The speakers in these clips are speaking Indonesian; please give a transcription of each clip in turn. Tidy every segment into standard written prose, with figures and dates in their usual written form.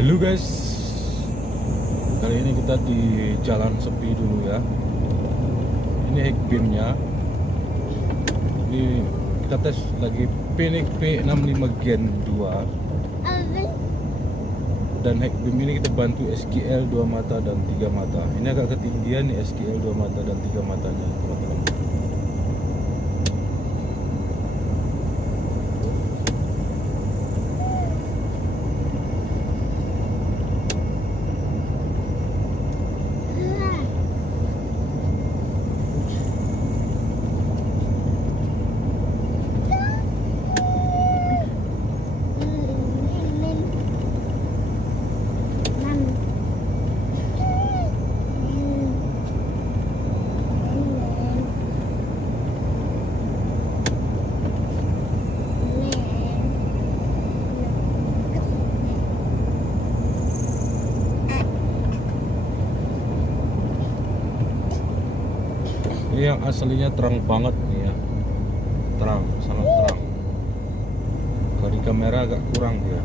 Halo guys, kali ini kita di jalan sepi dulu ya. Ini Hikbimnya. Ini kita tes lagi Phoenix P65 Gen 2. Dan Hikbim ini kita bantu SKL 2 mata dan 3 mata. Ini agak ketinggian nih SKL 2 mata dan 3 matanya, teman-teman. Ini yang aslinya terang banget nih ya. Terang, sangat terang. Kalau di kamera agak kurang dia.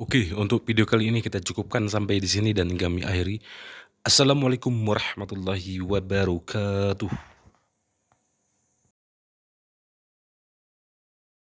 Oke, untuk video kali ini kita cukupkan sampai di sini dan kami akhiri. Assalamualaikum warahmatullahi wabarakatuh.